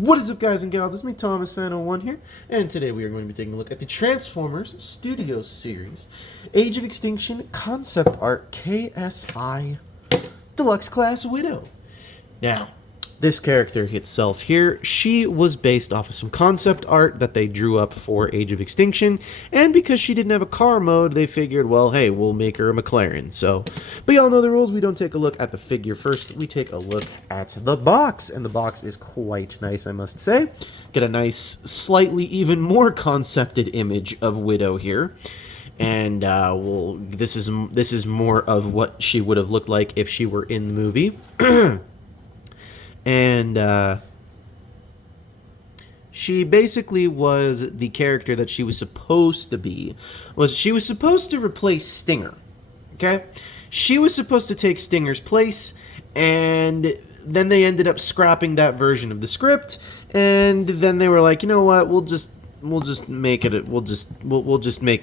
What is up, guys and gals? It's me, Thomas Fan01 here, and today we are going to be taking a look at the Transformers Studio Series Age of Extinction Concept Art KSI Deluxe Class Widow. Now, this character itself here, she was based off of some concept art that they drew up for Age of Extinction, and because she didn't have a car mode, they figured, well, hey, we'll make her a McLaren. So, but y'all know the rules. We don't take a look at the figure first. We take a look at the box, and the box is quite nice, I must say. Get a nice, slightly even more concepted image of Widow here. And this is more of what she would have looked like if she were in the movie. And she basically was the character that she was supposed to be. She was supposed to replace Stinger. Okay? She was supposed to take Stinger's place, and then they ended up scrapping that version of the script, and then they were like, you know what, we'll just make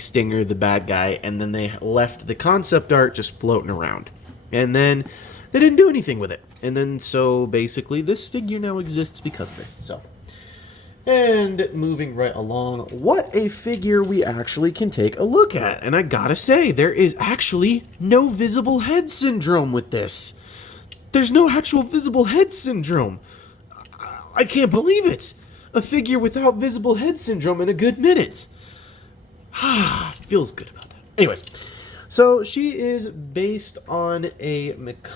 Stinger the bad guy, and then they left the concept art just floating around. And then they didn't do anything with it. And then, so, basically, this figure now exists because of it. So, and moving right along, what a figure we actually can take a look at. And I gotta say, there is actually no visible head syndrome with this. There's no actual visible head syndrome. I can't believe it. A figure without visible head syndrome in a good minute. Feels good about that. Anyways. So, she is based on a McLaren.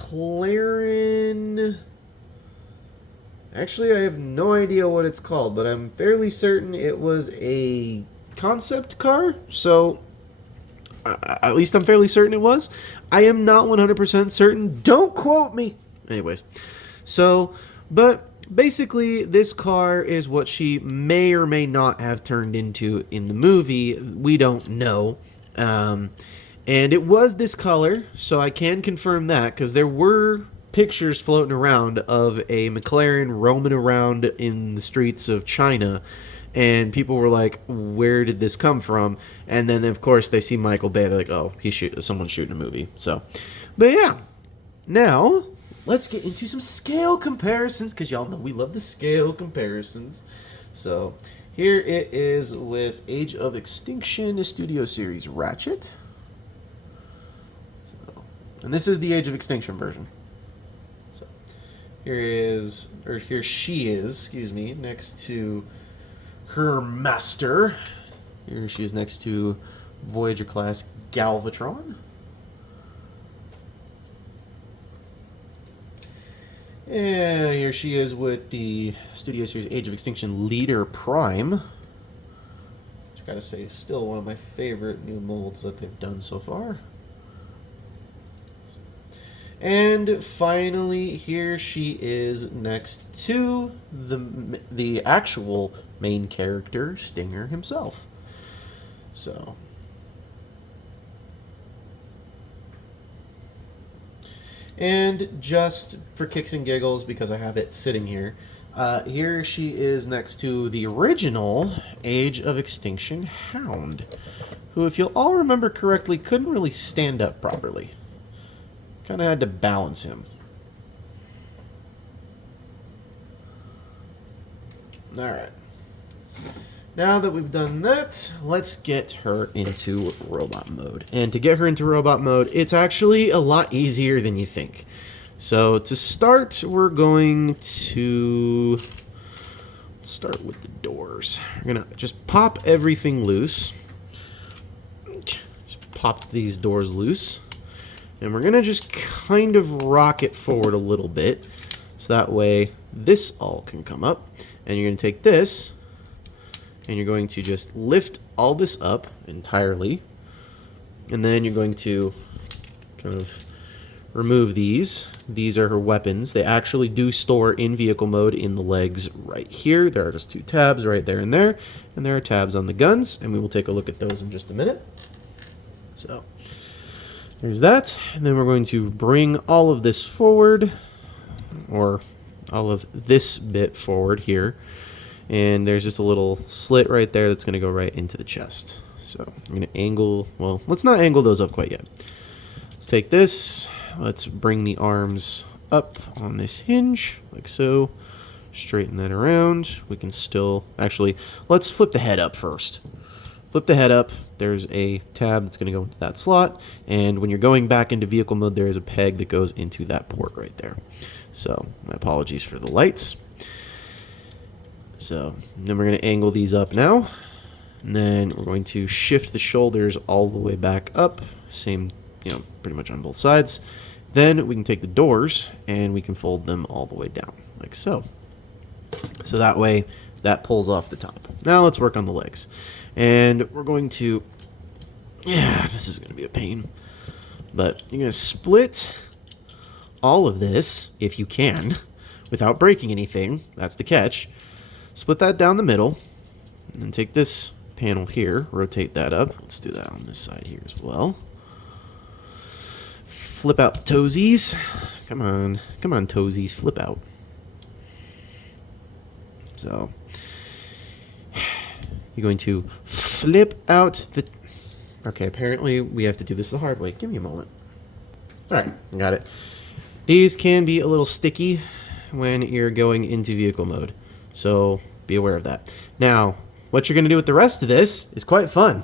Actually, I have no idea what it's called, but I'm fairly certain it was a concept car. So, at least I'm fairly certain it was. I am not 100% certain. Don't quote me. Anyways, so, but basically, this car is what she may or may not have turned into in the movie. We don't know. And it was this color, so I can confirm that, because there were pictures floating around of a McLaren roaming around in the streets of China, and people were like, where did this come from? And then, of course, they see Michael Bay, they're like, oh, someone's shooting a movie. So, but yeah, now, let's get into some scale comparisons, because y'all know we love the scale comparisons. So, here it is with Age of Extinction Studio Series Ratchet. And this is the Age of Extinction version. So here she is, next to her master. Here she is next to Voyager class Galvatron. And here she is with the Studio Series Age of Extinction Leader Prime. Which I gotta say is still one of my favorite new molds that they've done so far. And finally, here she is next to the actual main character, Stinger himself. So, and just for kicks and giggles, because I have it sitting here, here she is next to the original Age of Extinction Hound, who, if you'll all remember correctly, couldn't really stand up properly. Kind of had to balance him. Alright. Now that we've done that, let's get her into robot mode. And to get her into robot mode, it's actually a lot easier than you think. So to start, we're going to start with the doors. We're going to just pop everything loose. Just pop these doors loose. And we're going to just kind of rock it forward a little bit. So that way this all can come up. And you're going to take this. And you're going to just lift all this up entirely. And then you're going to kind of remove these. These are her weapons. They actually do store in vehicle mode in the legs right here. There are just two tabs right there and there. And there are tabs on the guns. And we will take a look at those in just a minute. So there's that, and then we're going to bring all of this forward, or all of this bit forward here, and there's just a little slit right there that's going to go right into the chest. So I'm going to angle, well, let's not angle those up quite yet. Let's take this, let's bring the arms up on this hinge, like so, Straighten that around. We can still, actually, let's flip the head up first. Flip the head up. There's a tab that's going to go into that slot. And when you're going back into vehicle mode, there is a peg that goes into that port right there. So my apologies for the lights. So then we're going to angle these up now. And then we're going to shift the shoulders all the way back up. Same, pretty much on both sides. Then we can take the doors and we can fold them all the way down, like so. So that way, that pulls off the top. Now let's work on the legs. And we're going to, this is going to be a pain. But you're going to split all of this, if you can, without breaking anything. That's the catch. Split that down the middle. And then take this panel here, rotate that up. Let's do that on this side here as well. Flip out the toesies. Come on, toesies, flip out. So you're going to flip out the... Okay, apparently we have to do this the hard way. Give me a moment. All right, got it. These can be a little sticky when you're going into vehicle mode, so be aware of that. Now, what you're going to do with the rest of this is quite fun.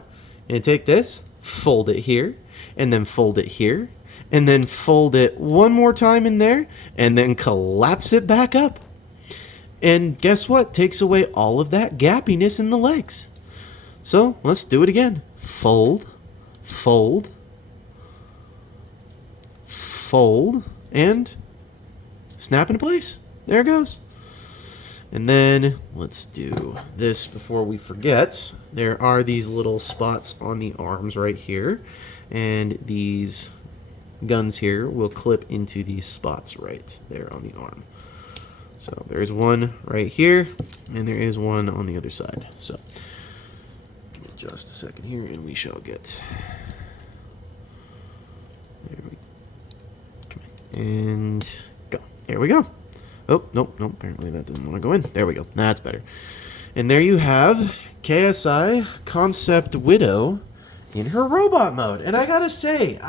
And take this, fold it here, and then fold it here, and then fold it one more time in there, and then collapse it back up. And guess what? Takes away all of that gappiness in the legs. So let's do it again. Fold, fold, fold, and snap into place. There it goes. And then let's do this before we forget. There are these little spots on the arms right here, and these guns here will clip into these spots right there on the arm. So there's one right here, and there is one on the other side. So give me just a second here, and we shall get. There we come in, and go. There we go. Oh, nope. Apparently that doesn't want to go in. There we go. That's better. And there you have KSI Concept Widow in her robot mode. And I gotta say,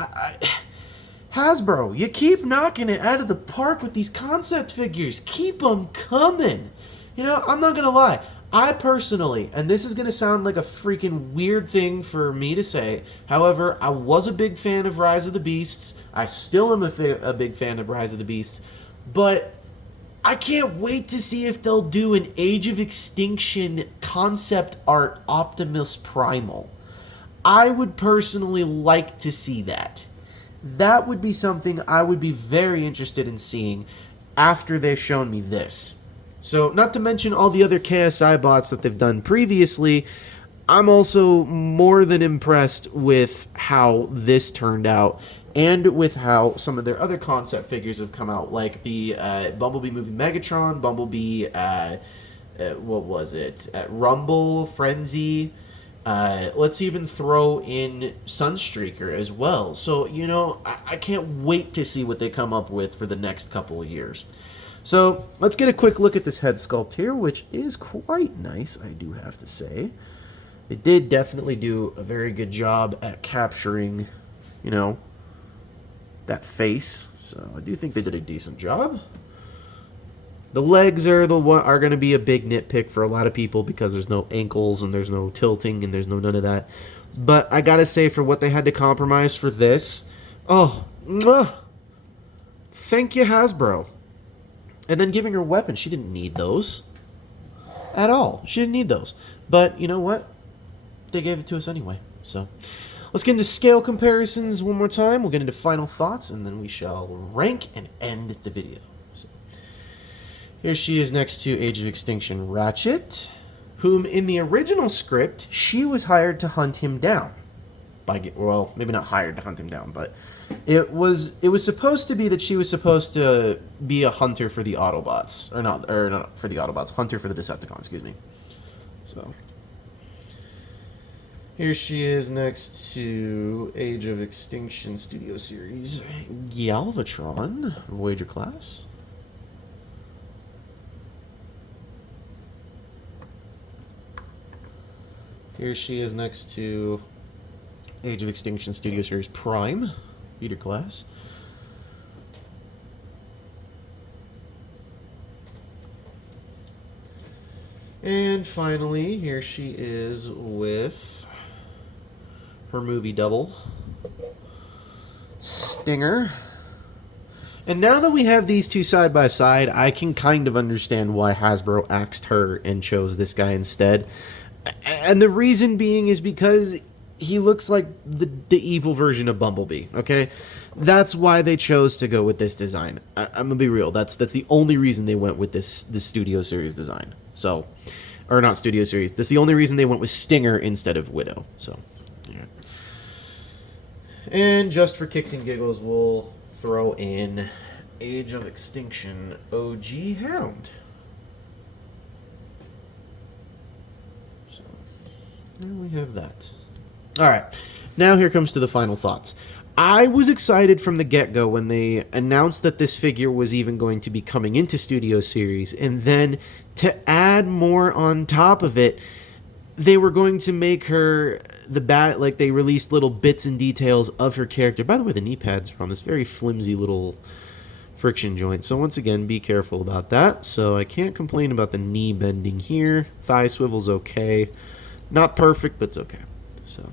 Hasbro, you keep knocking it out of the park with these concept figures. Keep them coming. I'm not gonna lie. I personally, and this is gonna sound like a freaking weird thing for me to say, however, I was a big fan of Rise of the Beasts. I still am a big fan of Rise of the Beasts. But I can't wait to see if they'll do an Age of Extinction concept art Optimus Primal. I would personally like to see that. That would be something I would be very interested in seeing after they've shown me this. So, not to mention all the other KSI bots that they've done previously, I'm also more than impressed with how this turned out and with how some of their other concept figures have come out, like the Bumblebee movie Megatron, Bumblebee, what was it? Rumble, Frenzy. Let's even throw in Sunstreaker as well. So, I can't wait to see what they come up with for the next couple of years. So, let's get a quick look at this head sculpt here, which is quite nice, I do have to say. It did definitely do a very good job at capturing, that face. So, I do think they did a decent job. The legs are going to be a big nitpick for a lot of people because there's no ankles and there's no tilting and there's none of that. But I gotta say, for what they had to compromise for this, thank you, Hasbro. And then giving her weapons, she didn't need those at all. She didn't need those. But you know what? They gave it to us anyway. So let's get into scale comparisons one more time. We'll get into final thoughts, and then we shall rank and end the video. Here she is next to Age of Extinction Ratchet, whom in the original script, she was hired to hunt him down. Well, maybe not hired to hunt him down, but it was supposed to be that she was supposed to be a hunter for the Autobots. Or not for the Autobots, hunter for the Decepticons, excuse me. So here she is next to Age of Extinction Studio Series Galvatron, Voyager class. Here she is next to Age of Extinction Studio Series Prime, Leader class. And finally, here she is with her movie double, Stinger. And now that we have these two side by side, I can kind of understand why Hasbro axed her and chose this guy instead. And the reason being is because he looks like the evil version of Bumblebee, okay? That's why they chose to go with this design. I'm gonna be real. That's the only reason they went with this Studio Series design. So, or not Studio Series. That's the only reason they went with Stinger instead of Widow. So, yeah. And just for kicks and giggles, we'll throw in Age of Extinction OG Hound. So, there we have that. Alright, now here comes to the final thoughts. I was excited from the get-go when they announced that this figure was even going to be coming into Studio Series, and then to add more on top of it, they were going to make her the bat, like they released little bits and details of her character. By the way, the knee pads are on this very flimsy little friction joint, so once again, be careful about that. So I can't complain about the knee bending here. Thigh swivel's okay. Not perfect, but it's okay. So,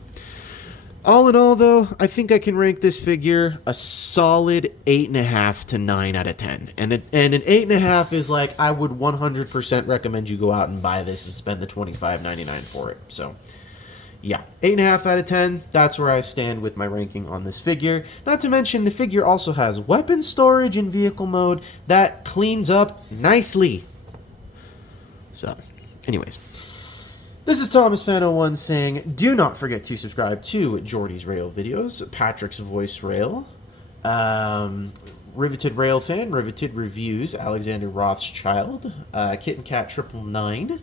all in all, though, I think I can rank this figure a solid 8.5 to 9 out of 10. And an 8.5 is like, I would 100% recommend you go out and buy this and spend the $25.99 for it. So, yeah, 8.5 out of 10. That's where I stand with my ranking on this figure. Not to mention, the figure also has weapon storage in vehicle mode that cleans up nicely. So, anyways. This is Thomas Fan 01 saying, do not forget to subscribe to Jordy's Rail videos, Patrick's Voice Rail, Riveted Rail Fan, Riveted Reviews, Alexander Rothschild, Kit and Cat 999,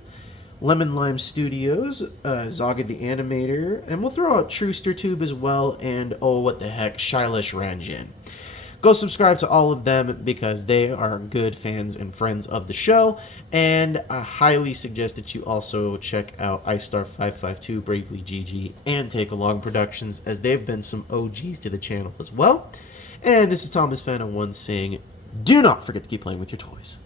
Lemon Lime Studios, Zaga the Animator, and we'll throw out Truster Tube as well, and oh what the heck, Shailesh Ranjan. Go subscribe to all of them because they are good fans and friends of the show. And I highly suggest that you also check out iStar552, Bravely GG, and Take Along Productions, as they've been some OGs to the channel as well. And this is Thomas Fan 01 saying, do not forget to keep playing with your toys.